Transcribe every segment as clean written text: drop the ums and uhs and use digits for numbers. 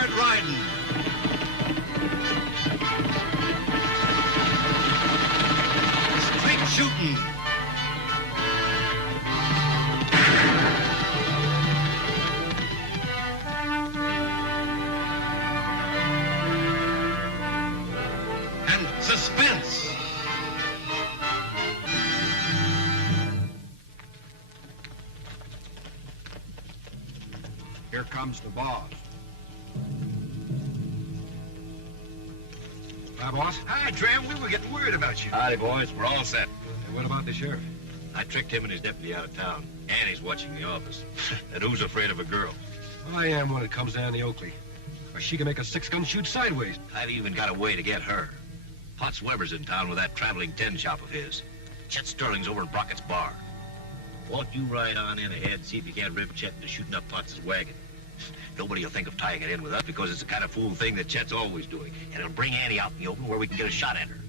Start riding. Straight shooting. And suspense. Here comes the boss. Hi, boss. Hi, Tram. We were getting worried about you. Howdy, boys. We're all set. And what about the sheriff? I tricked him and his deputy out of town. Annie's watching the office. And who's afraid of a girl? I am when it comes down to Oakley. Or she can make a six-gun shoot sideways. I've even got a way to get her. Potts Weber's in town with that traveling tin shop of his. Chet Sterling's over at Brockett's bar. Won't you ride on in ahead, see if you can't rip Chet into shooting up Potts' wagon? Nobody will think of tying it in with us because it's the kind of fool thing that Chet's always doing. And it'll bring Annie out in the open where we can get a shot at her.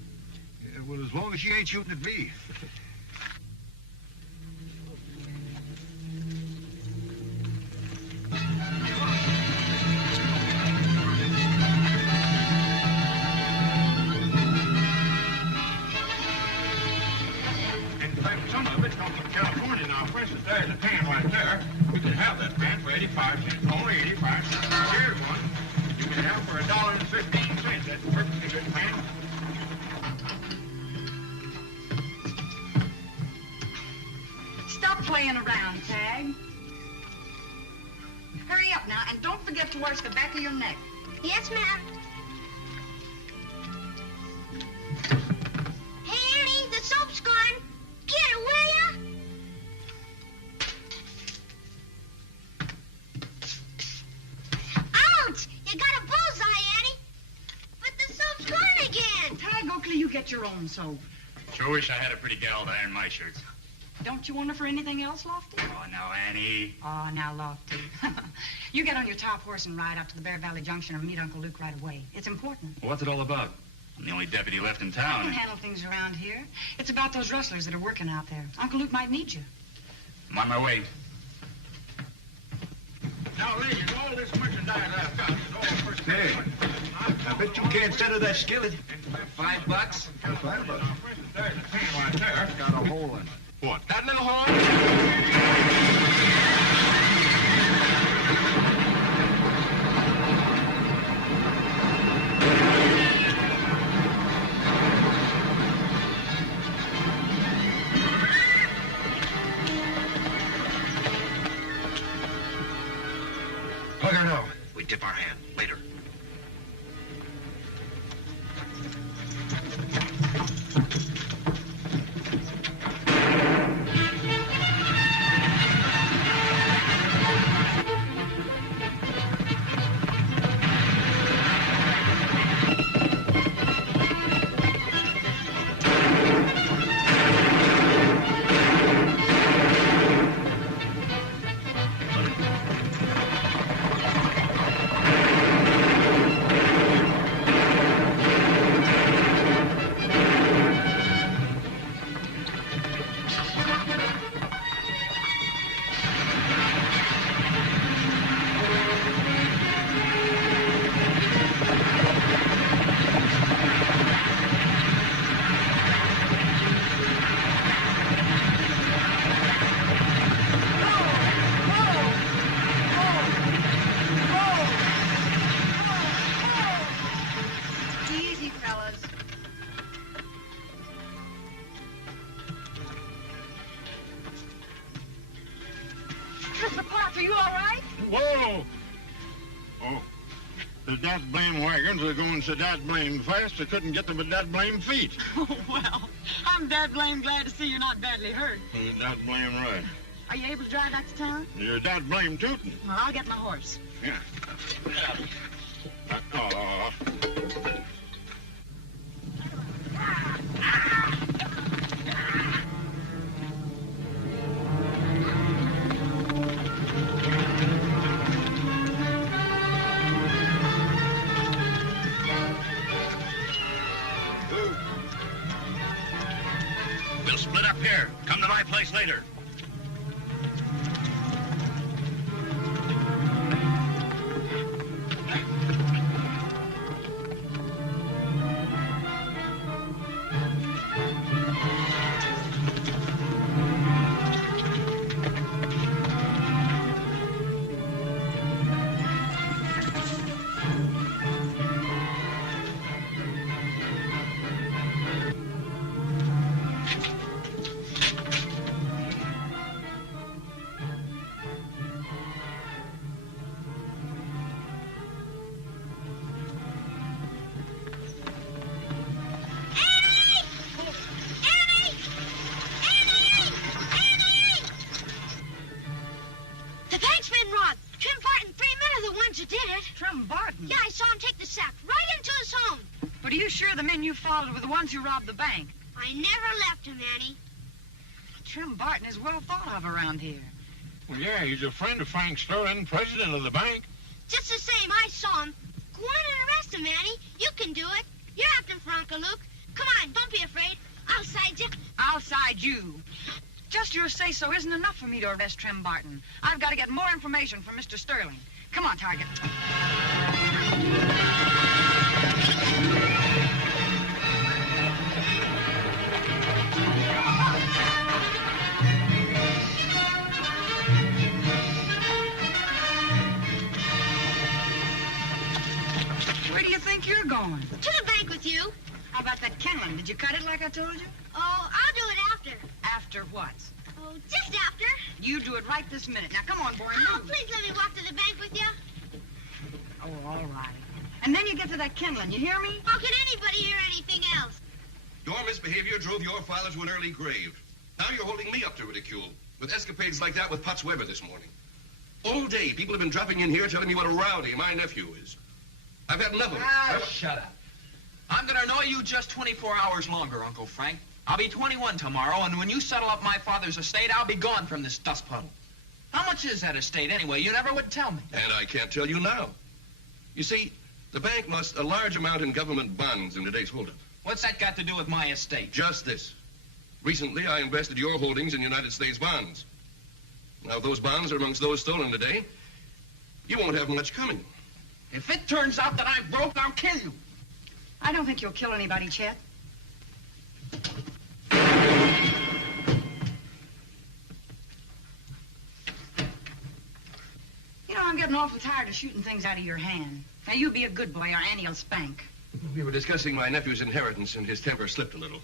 Yeah, well, as long as she ain't shooting at me. Some of it comes from California now. For instance, there's a pan right there. You can have that pan for 85 cents, only 85 cents. Here's one you can have for $1.15. That's a perfectly good pan. Stop playing around, Tag. Hurry up now, and don't forget to wash the back of your neck. Yes, ma'am. Hey, Annie, the soap's gone. Get it, will ya? Ouch! You got a bullseye, Annie. But the soap's gone again. Tag, Oakley, you get your own soap. Sure wish I had a pretty gal to iron my shirts. Don't you want her for anything else, Lofty? Oh, now, Annie. Oh, now, Lofty. You get on your top horse and ride up to the Bear Valley Junction or meet Uncle Luke right away. It's important. What's it all about? I'm the only deputy left in I town. can handle things around here. It's about those rustlers that are working out there. Uncle Luke might need you. I'm on my way. Now, ladies, all this merchandise I've got is all first. Hey, I bet you can't settle that skillet. $5? $5. There's a pan right there. Got a hole in it. What, that little hole? Plug her now. We tip our hand later. Easy, fellas. Mr. Potts, are you all right? Whoa! Oh, the that blame wagons are going so that blame fast, I couldn't get them with that blame feet. Oh, well, I'm that blame glad to see you're not badly hurt. That blame right. Are you able to drive back to town? You're that blame tootin'. Well, I'll get my horse. Yeah. Oh. We'll split up here. Come to my place later. Yeah, I saw him take the sack right into his home. But are you sure the men you followed were the ones who robbed the bank? I never left him, Annie. Trim Barton is well thought of around here. Well, yeah, he's a friend of Frank Sterling, president of the bank. Just the same, I saw him. Go on and arrest him, Annie. You can do it. You're acting for Uncle Luke. Come on, don't be afraid. I'll side you. I'll side you. Just your say-so isn't enough for me to arrest Trim Barton. I've got to get more information from Mr. Sterling. Come on, Target. Where do you think you're going? To the bank with you. How about that Kenlin? Did you cut it like I told you? Oh, I'll do it after. After what? Oh, just after. You do it right this minute. Now, come on, boy, Oh, move. please let me walk to the bank with you. Oh, all right. And then you get to that Kenlin, you hear me? How can anybody hear anything else? Your misbehavior drove your father to an early grave. Now you're holding me up to ridicule with escapades like that with Potts Weber this morning. All day, people have been dropping in here telling me what a rowdy my nephew is. I've had enough of it. Shut up. I'm going to annoy you just 24 hours longer, Uncle Frank. I'll be 21 tomorrow, and when you settle up my father's estate, I'll be gone from this dust puddle. How much is that estate, anyway? You never would tell me. And I can't tell you now. You see, the bank lost a large amount in government bonds in today's holdup. What's that got to do with my estate? Just this. Recently, I invested your holdings in United States bonds. Now, if those bonds are amongst those stolen today, you won't have much coming. If it turns out that I'm broke, I'll kill you. I don't think you'll kill anybody, Chet. You know, I'm getting awful tired of shooting things out of your hand. Now, you be a good boy, or Annie'll spank. We were discussing my nephew's inheritance, and his temper slipped a little.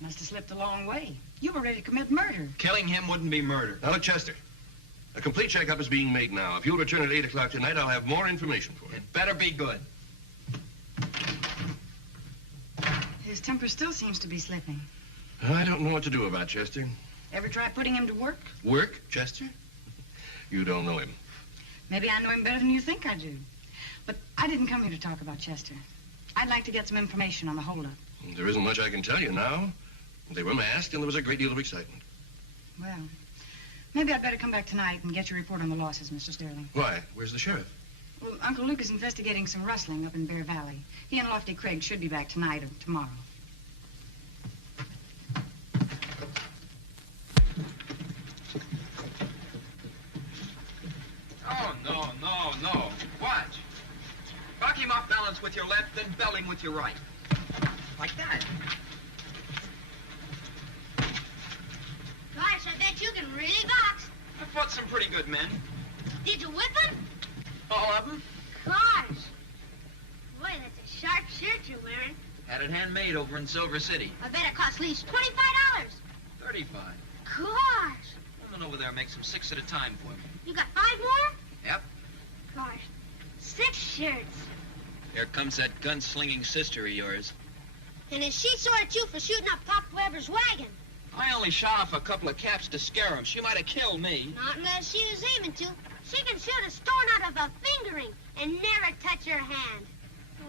Must have slipped a long way. You were ready to commit murder. Killing him wouldn't be murder. Now, look, Chester. A complete checkup is being made now. If you'll return at 8 o'clock tonight, I'll have more information for you. It better be good. His temper still seems to be slipping. I don't know what to do about Chester. Ever try putting him to work? Work, Chester? You don't know him. Maybe I know him better than you think I do. But I didn't come here to talk about Chester. I'd like to get some information on the holdup. There isn't much I can tell you now. They were masked, and there was a great deal of excitement. Well, maybe I'd better come back tonight and get your report on the losses, Mr. Sterling. Why? Where's the sheriff? Well, Uncle Luke is investigating some rustling up in Bear Valley. He and Lofty Craig should be back tonight or tomorrow. Oh, no. Watch. Buck him off balance with your left, then belt him with your right. Like that. Gosh, I bet you can really box. I fought some pretty good men. Did you whip him? All of them. Gosh. Boy, that's a sharp shirt you're wearing. Had it handmade over in Silver City. I bet it cost at least $25. 35. Gosh. Woman over there makes them 6 at a time for me. You got 5 more? Yep. Gosh. 6 shirts. Here comes that gun-slinging sister of yours. And is she sore at you for shooting up Pop Weber's wagon? I only shot off a couple of caps to scare him. She might have killed me. Not unless she was aiming to. She can shoot a stone out of a fingering and never touch her hand.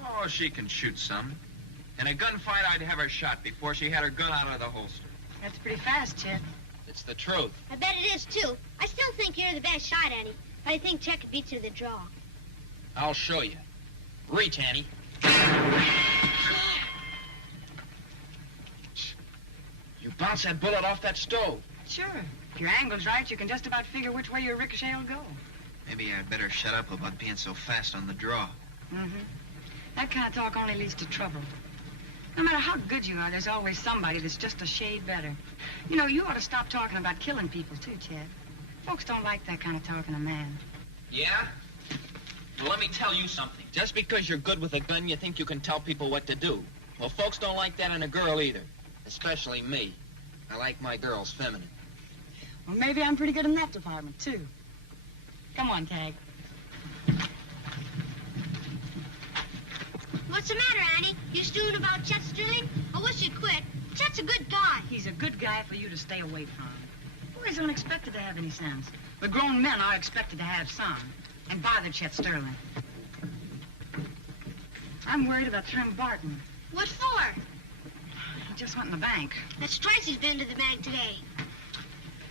Oh, she can shoot some. In a gunfight, I'd have her shot before she had her gun out of the holster. That's pretty fast, Chet. It's the truth. I bet it is, too. I still think you're the best shot, Annie. But I think Chet could beat you to the draw. I'll show you. Reach, Annie. You bounce that bullet off that stove. Sure. If your angle's right, you can just about figure which way your ricochet will go. Maybe I'd better shut up about being so fast on the draw. Mm-hmm. That kind of talk only leads to trouble. No matter how good you are, there's always somebody that's just a shade better. You know, you ought to stop talking about killing people, too, Chet. Folks don't like that kind of talk in a man. Yeah? Well, let me tell you something. Just because you're good with a gun, you think you can tell people what to do. Well, folks don't like that in a girl either. Especially me. I like my girls feminine. Well, maybe I'm pretty good in that department, too. Come on, Tag. What's the matter, Annie? You stewing about Chet Sterling? I wish you'd quit. Chet's a good guy. He's a good guy for you to stay away from. Boys aren't expected to have any sense. But grown men are expected to have some. And bother Chet Sterling. I'm worried about Trim Barton. What for? He just went in the bank. That's twice he's been to the bank today.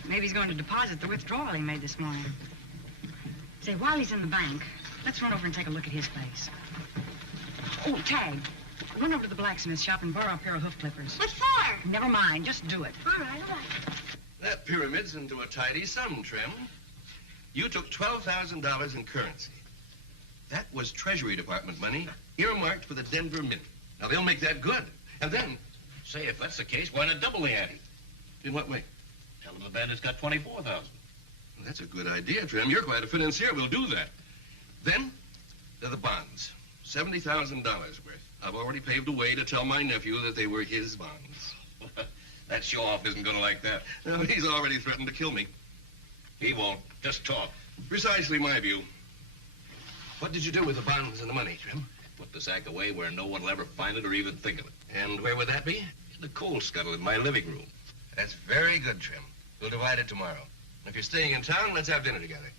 Maybe he's going to deposit the withdrawal he made this morning. Say, while he's in the bank, let's run over and take a look at his place. Oh, Tag, run over to the blacksmith shop and borrow a pair of hoof clippers. What for? Never mind, just do it. All right. That pyramid's into a tidy sum, Trim. You took $12,000 in currency. That was Treasury Department money earmarked for the Denver Mint. Now, they'll make that good. And then... Say, if that's the case, why not double the ante? In what way? Tell them the bandit's got 24,000. Well, that's a good idea, Trim. You're quite a financier. We'll do that. Then, there are the bonds. $70,000 worth. I've already paved a way to tell my nephew that they were his bonds. That show-off isn't going to like that. No, he's already threatened to kill me. He won't. Just talk. Precisely my view. What did you do with the bonds and the money, Trim? Put the sack away where no one will ever find it or even think of it. And where would that be? In the coal scuttle in my living room. That's very good, Trim. We'll divide it tomorrow. And if you're staying in town, let's have dinner together.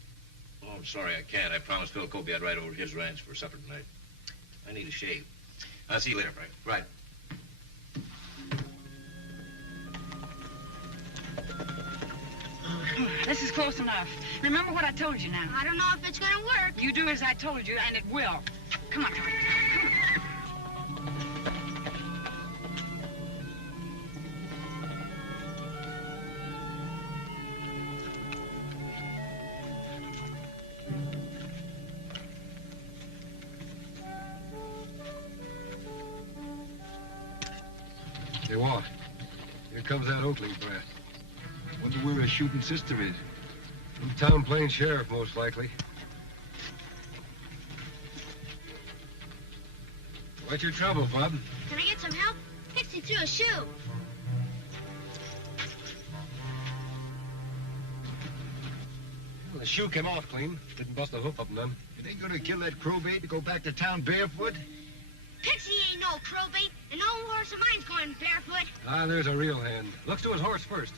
Oh, I'm sorry, I can't. I promised Phil Kobe I'd ride over to his ranch for supper tonight. I need a shave. I'll see you later, Frank. Right. This is close enough. Remember what I told you now. I don't know if it's gonna work. You do as I told you, and it will. Come on, come on, come on. Hey, Walt, here comes that Oakley brat. Wonder where his shooting sister is. Some town plain sheriff, most likely. What's your trouble, Bub? Can I get some help? Pixie threw a shoe. Well, the shoe came off clean. Didn't bust a hoof up none. You ain't gonna kill that crowbait to go back to town barefoot? Pixie ain't no crowbait, and no horse of mine's going barefoot. Ah, there's a real hand. Looks to his horse first.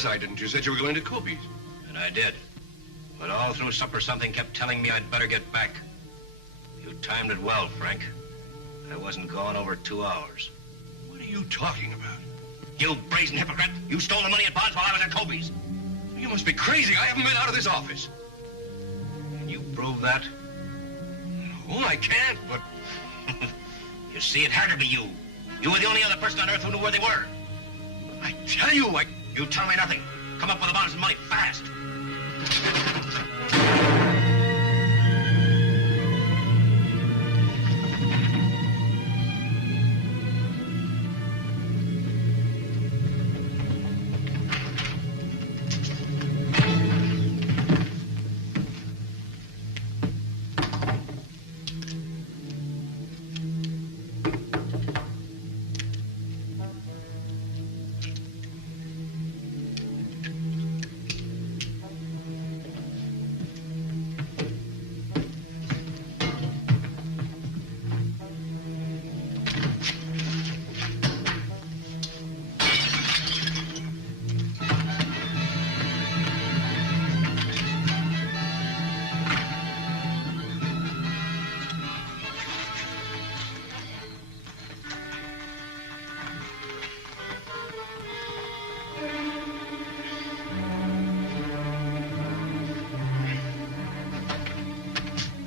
course I didn't. You said you were going to Kobe's. And I did. But all through supper, something kept telling me I'd better get back. You timed it well, Frank. I wasn't gone over 2 hours. What are you talking about? You brazen hypocrite! You stole the money at Bond's while I was at Kobe's. You must be crazy. I haven't been out of this office. Can you prove that? No, I can't, but... You see, it had to be you. You were the only other person on earth who knew where they were. I tell you, You tell me nothing. Come up with the bonds and money fast.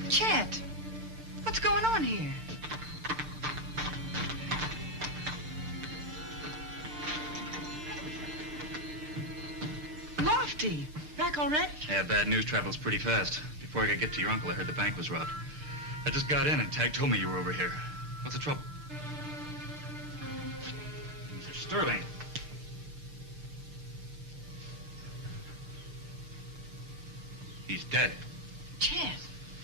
Chet, what's going on here? Lofty, back already? Yeah, bad news travels pretty fast. Before I could get to your uncle, I heard the bank was robbed. I just got in and Tag told me you were over here. What's the trouble? Mr. Sterling. He's dead. Chet,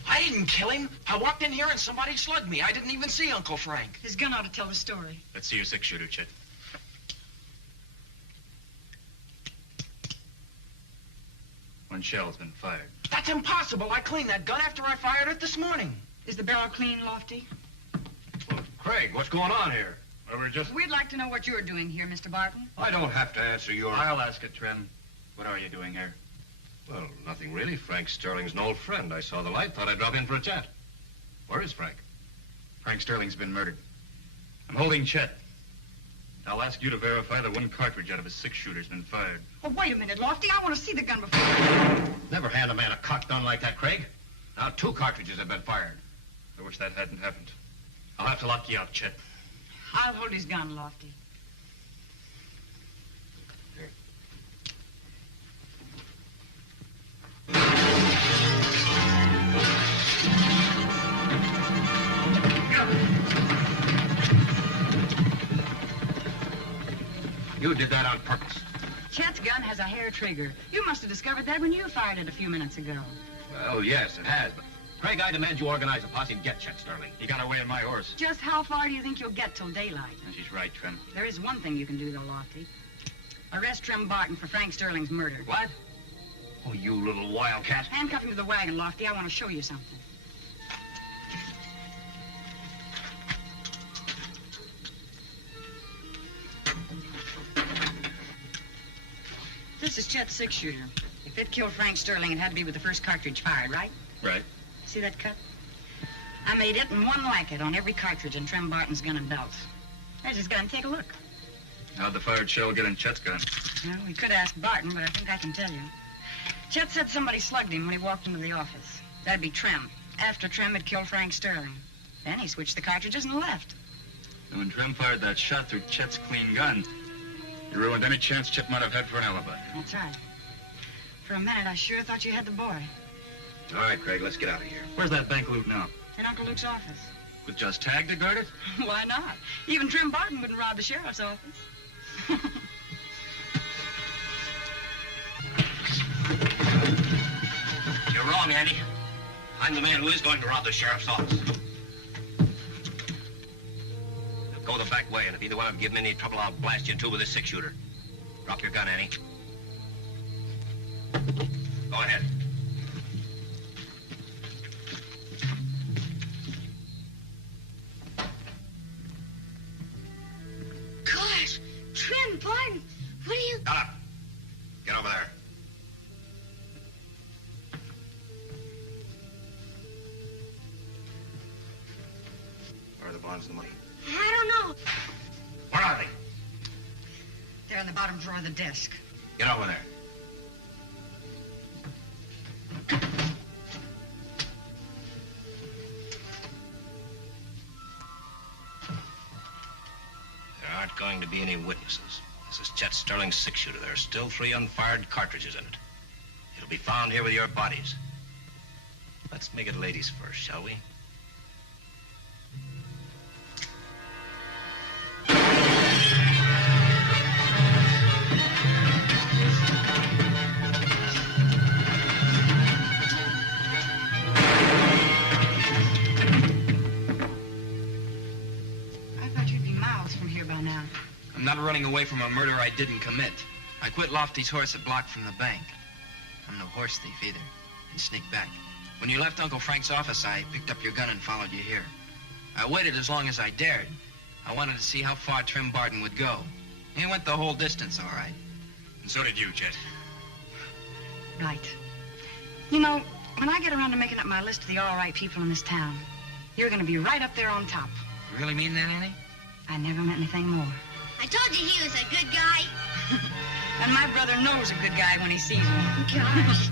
I didn't kill him. I walked in here and somebody slugged me. I didn't even see Uncle Frank. his gun ought to tell the story. Let's see your six-shooter, Chet. One shell's been fired. That's impossible. I cleaned that gun after I fired it this morning. Is the barrel clean, Lofty? Well, Craig, what's going on here? Well, we're just... We'd like to know what you're doing here, Mr. Barton. I don't have to answer your... I'll ask it, Trem. What are you doing here? Well, nothing really. Frank Sterling's an old friend. I saw the light, thought I'd drop in for a chat. Where is Frank? Frank Sterling's been murdered. I'm holding Chet. I'll ask you to verify that one cartridge out of his six-shooter's been fired. Oh, wait a minute, Lofty. I want to see the gun before... Never hand a man a cocked gun like that, Craig. Now 2 cartridges have been fired. I wish that hadn't happened. I'll have to lock you out, Chet. I'll hold his gun, Lofty. You did that on purpose. Chet's gun has a hair trigger. You must have discovered that when you fired it a few minutes ago. Well, yes, it has, but... Craig, I demand you organize a posse and get Chet Sterling. He got away on my horse. Just how far do you think you'll get till daylight? And she's right, Trem. There is one thing you can do, though, Lofty. Arrest Trem Barton for Frank Sterling's murder. What? Oh, you little wildcat. Handcuff him to the wagon, Lofty. I want to show you something. This is Chet's six-shooter. If it killed Frank Sterling, it had to be with the first cartridge fired, right? Right. See that cut? I made it and one like it on every cartridge in Trem Barton's gun and belt. There's his gun. Take a look. How'd the fired shell get in Chet's gun? Well, we could ask Barton, but I think I can tell you. Chet said somebody slugged him when he walked into the office. That'd be Trem. After Trem had killed Frank Sterling. Then he switched the cartridges and left. And when Trem fired that shot through Chet's clean gun, you ruined any chance Chet might have had for an alibi. That's right. For a minute, I sure thought you had the boy. All right, Craig, let's get out of here. Where's that bank loot now? In Uncle Luke's office. With just Tag to guard it? Why not? Even Trem Barton wouldn't rob the sheriff's office. You're wrong, Andy. I'm the man who is going to rob the sheriff's office. Now go the back way, and if either one of you give me any trouble, I'll blast you in two with a six-shooter. Drop your gun, Annie. Go ahead. Gosh, Trem Barton, what are you... Shut up. the bonds and the money? I don't know. Where are they? They're in the bottom drawer of the desk. Get over there. There aren't going to be any witnesses. This is Chet Sterling's six-shooter. There are still 3 unfired cartridges in it. It'll be found here with your bodies. Let's make it ladies first, shall we? I'm not running away from a murder I didn't commit. I quit Lofty's horse a block from the bank. I'm no horse thief either. And sneaked back. When you left Uncle Frank's office, I picked up your gun and followed you here. I waited as long as I dared. I wanted to see how far Trim Barton would go. He went the whole distance, all right. And so did you, Chet. Right. You know, when I get around to making up my list of the all right people in this town, you're going to be right up there on top. You really mean that, Annie? I never met anything more. I told you he was a good guy. And my brother knows a good guy when he sees one. Gosh.